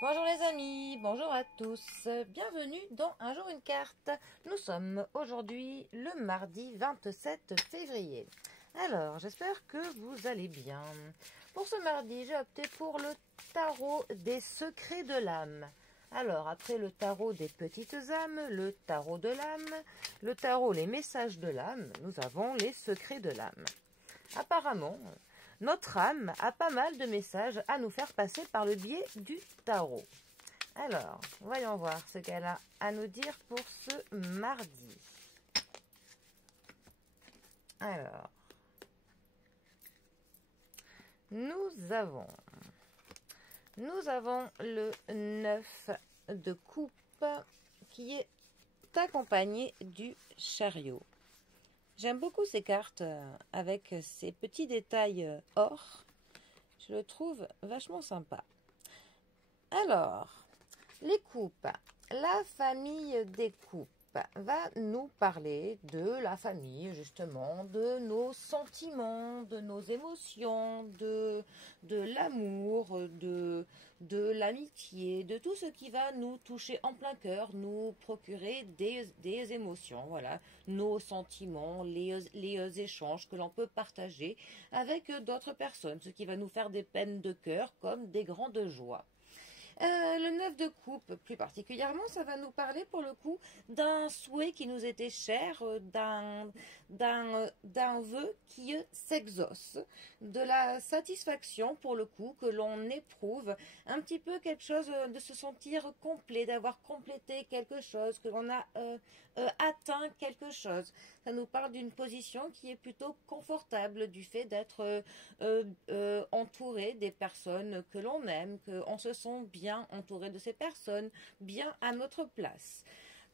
Bonjour les amis, bonjour à tous, bienvenue dans Un jour une carte. Nous sommes aujourd'hui le mardi 27 février. Alors, j'espère que vous allez bien. Pour ce mardi, j'ai opté pour le tarot des secrets de l'âme. Alors, après le tarot des petites âmes, le tarot de l'âme, le tarot les messages de l'âme, nous avons les secrets de l'âme. Apparemment, notre âme a pas mal de messages à nous faire passer par le biais du tarot. Alors, voyons voir ce qu'elle a à nous dire pour ce mardi. Alors, nous avons le 9 de coupe qui est accompagné du chariot. J'aime beaucoup ces cartes avec ces petits détails or. Je le trouve vachement sympa. Alors, les coupes. La famille des coupes va nous parler de la famille, justement, de nos sentiments, de nos émotions, de l'amour, de l'amitié, de tout ce qui va nous toucher en plein cœur, nous procurer des émotions, voilà, nos sentiments, les échanges que l'on peut partager avec d'autres personnes, ce qui va nous faire des peines de cœur comme des grandes joies. Le 9 de coupe, plus particulièrement, ça va nous parler pour le coup d'un souhait qui nous était cher, d'un vœu qui s'exauce, de la satisfaction pour le coup que l'on éprouve, un petit peu quelque chose de se sentir complet, d'avoir complété quelque chose, que l'on a atteint quelque chose. Ça nous parle d'une position qui est plutôt confortable, du fait d'être entouré des personnes que l'on aime, qu'on se sent bien entouré de ces personnes, bien à notre place.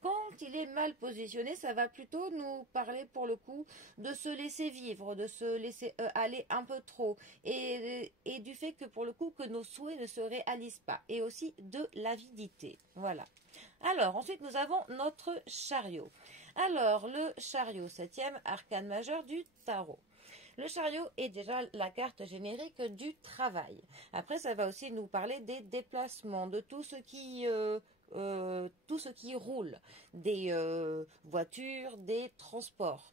Quand il est mal positionné, ça va plutôt nous parler pour le coup de se laisser vivre, de se laisser aller un peu trop et du fait que pour le coup que nos souhaits ne se réalisent pas et aussi de l'avidité. Voilà. Alors ensuite nous avons notre chariot. Alors le chariot, 7e arcane majeur du tarot. Le chariot est déjà la carte générique du travail. Après, ça va aussi nous parler des déplacements, de tout ce qui roule, des voitures, des transports.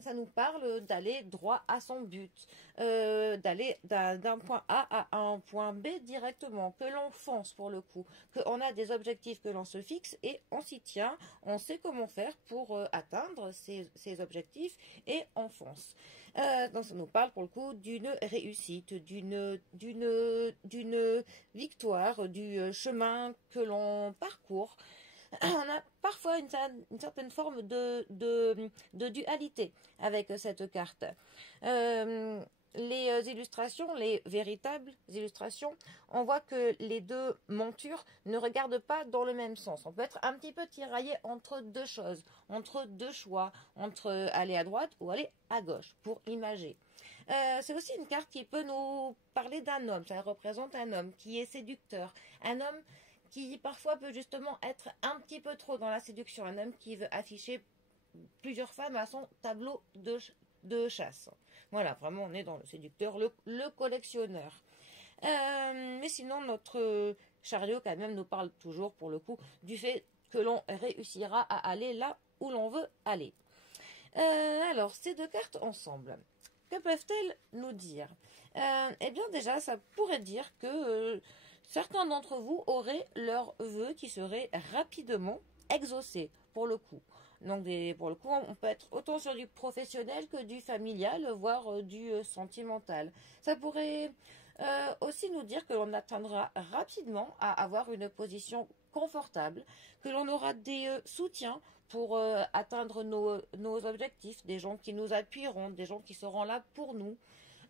Ça nous parle d'aller droit à son but, d'aller d'un point A à un point B directement, que l'on fonce pour le coup, qu'on a des objectifs que l'on se fixe et on s'y tient, on sait comment faire pour atteindre ces objectifs et on fonce. Donc ça nous parle pour le coup d'une réussite, d'une victoire, du chemin que l'on parcourt. On a parfois une certaine forme de dualité avec cette carte. Les illustrations, les véritables illustrations, on voit que les deux montures ne regardent pas dans le même sens. On peut être un petit peu tiraillé entre deux choses, entre deux choix, entre aller à droite ou aller à gauche, pour imager. C'est aussi une carte qui peut nous parler d'un homme. Ça représente un homme qui est séducteur, un homme qui parfois peut justement être un petit peu trop dans la séduction, un homme qui veut afficher plusieurs femmes à son tableau de chasse. Voilà, vraiment on est dans le séducteur, le collectionneur. Mais sinon notre chariot quand même nous parle toujours pour le coup du fait que l'on réussira à aller là où l'on veut aller. Alors ces deux cartes ensemble, que peuvent-elles nous dire? Eh bien déjà, ça pourrait dire que certains d'entre vous auraient leurs vœux qui seraient rapidement exaucés, pour le coup. Donc pour le coup, on peut être autant sur du professionnel que du familial, voire du sentimental. Ça pourrait aussi nous dire que l'on atteindra rapidement à avoir une position confortable, que l'on aura des soutiens pour atteindre nos objectifs, des gens qui nous appuieront, des gens qui seront là pour nous.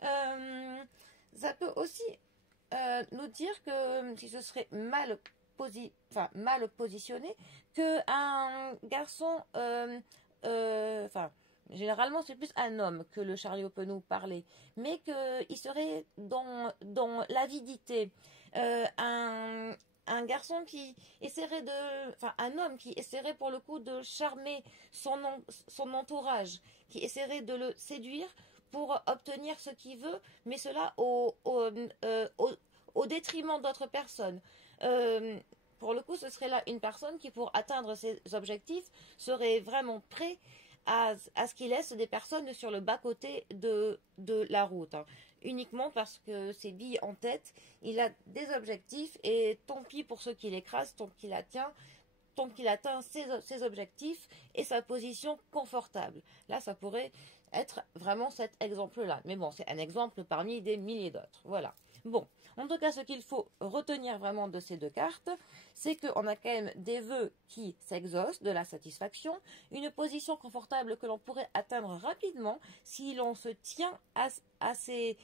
Ça peut aussi nous dire que si ce serait mal positionné, qu'un garçon, généralement c'est plus un homme que le chariot peut nous parler, mais qu'il serait dans l'avidité, un garçon qui essaierait un homme qui essaierait pour le coup de charmer son entourage, qui essaierait de le séduire pour obtenir ce qu'il veut, mais cela au détriment d'autres personnes. Pour le coup, ce serait là une personne qui, pour atteindre ses objectifs, serait vraiment prêt à ce qu'il laisse des personnes sur le bas-côté de la route. Hein. Uniquement parce que ses billes en tête, il a des objectifs et tant pis pour ceux qui l'écrasent, tant qu'il atteint ses objectifs et sa position confortable. Là, ça pourrait être vraiment cet exemple-là. Mais bon, c'est un exemple parmi des milliers d'autres. Voilà. Bon, en tout cas, ce qu'il faut retenir vraiment de ces deux cartes, c'est qu'on a quand même des vœux qui s'exaucent, de la satisfaction, une position confortable que l'on pourrait atteindre rapidement si l'on se tient à ses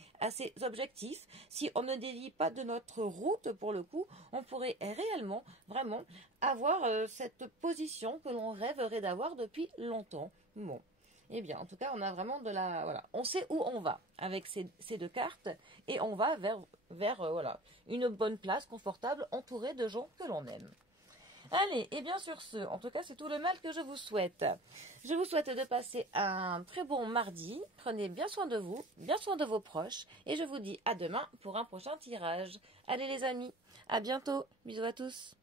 objectifs. Si on ne dévie pas de notre route, pour le coup, on pourrait réellement, vraiment, avoir cette position que l'on rêverait d'avoir depuis longtemps. Bon. Eh bien, en tout cas, on a vraiment de la... Voilà, on sait où on va avec ces deux cartes et on va vers voilà, une bonne place confortable entourée de gens que l'on aime. Allez, et bien sur ce, en tout cas, c'est tout le mal que je vous souhaite. Je vous souhaite de passer un très bon mardi. Prenez bien soin de vous, bien soin de vos proches et je vous dis à demain pour un prochain tirage. Allez les amis, à bientôt. Bisous à tous.